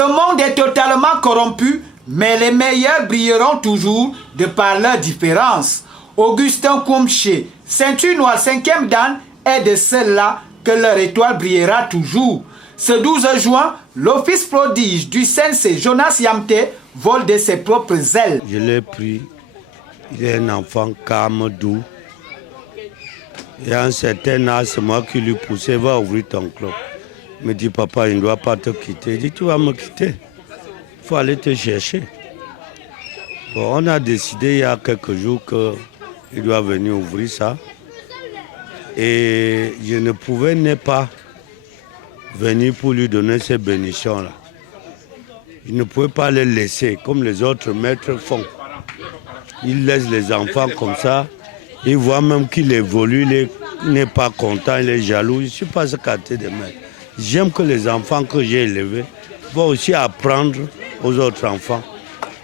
Ce monde est totalement corrompu, mais les meilleurs brilleront toujours de par leur différence. Augustin Koumché, ceinture noire 5e dan, est de ceux-là que leur étoile brillera toujours. Ce 12 juin, l'office prodige du Sensei Jonas Yamté vole de ses propres ailes. Je l'ai pris, il est un enfant calme, doux. Et à un certain âge, c'est moi qui lui poussais, va ouvrir ton club. Il me dit, papa, il ne doit pas te quitter. Il dit, tu vas me quitter. Il faut aller te chercher. Bon, on a décidé il y a quelques jours qu'il doit venir ouvrir ça. Et je ne pouvais pas venir pour lui donner ces bénédictions-là. Il ne pouvait pas les laisser comme les autres maîtres font. Il laisse les enfants comme ça. Il voit même qu'il évolue, il n'est pas content, il est jaloux. Je ne suis pas ce quartier de maître. J'aime que les enfants que j'ai élevés vont aussi apprendre aux autres enfants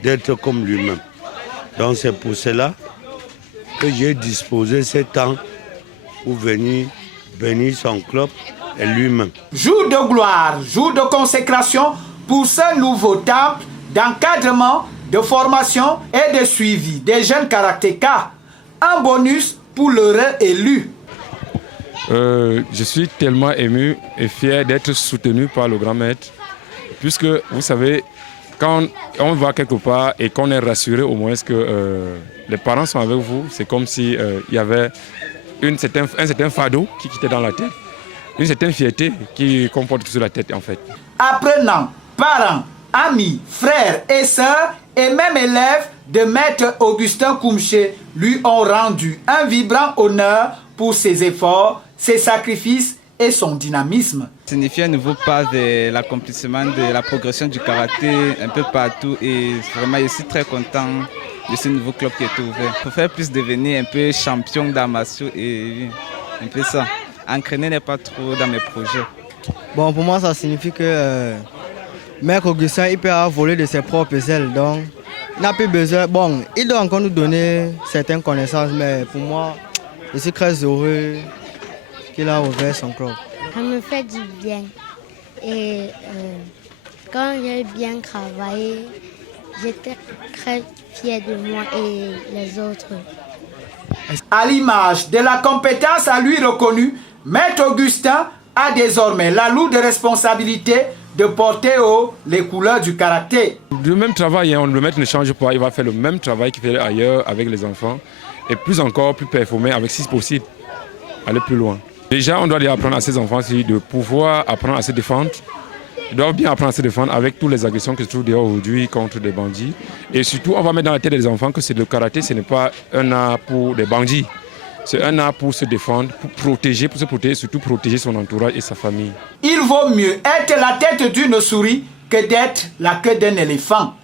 d'être comme lui-même. Donc c'est pour cela que j'ai disposé ce temps pour venir bénir son club et lui-même. Jour de gloire, jour de consécration pour ce nouveau temple d'encadrement, de formation et de suivi des jeunes karatékas. Un bonus pour l'heureux élu. Je suis tellement ému et fier d'être soutenu par le grand maître, puisque vous savez, quand on va quelque part et qu'on est rassuré au moins que les parents sont avec vous, c'est comme si il y avait un certain fardeau qui était dans la tête, une certaine fierté qu'on porte sur la tête en fait. Apprenants, parents, amis, frères et sœurs et même élèves de maître Augustin Koumché lui ont rendu un vibrant honneur pour ses efforts, ses sacrifices et son dynamisme. Ça signifie un nouveau pas de l'accomplissement de la progression du karaté un peu partout et vraiment je suis très content de ce nouveau club qui est ouvert. Pour faire plus devenir un peu champion d'arts martiaux et un peu ça. Entraîner n'est pas trop dans mes projets. Bon, pour moi ça signifie que Maître Augustin il peut avoir volé de ses propres ailes, donc il n'a plus besoin. Bon, il doit encore nous donner certaines connaissances, mais pour moi, je suis très heureux qu'il a ouvert son club. Ça me fait du bien. Et quand j'ai bien travaillé, j'étais très fière de moi et les autres. À l'image de la compétence à lui reconnue, Maître Augustin a désormais la lourde responsabilité de porter haut les couleurs du karaté. Le même travail, le maître ne change pas, il va faire le même travail qu'il fait ailleurs avec les enfants et plus encore, plus performé avec si possible, aller plus loin. Déjà, on doit apprendre à ces enfants de pouvoir apprendre à se défendre. Ils doivent bien apprendre à se défendre avec toutes les agressions qui se trouvent dehors aujourd'hui contre des bandits. Et surtout, on va mettre dans la tête des enfants que le karaté, ce n'est pas un art pour des bandits. C'est un art pour se défendre, pour protéger, et surtout protéger son entourage et sa famille. Il vaut mieux être la tête d'une souris que d'être la queue d'un éléphant.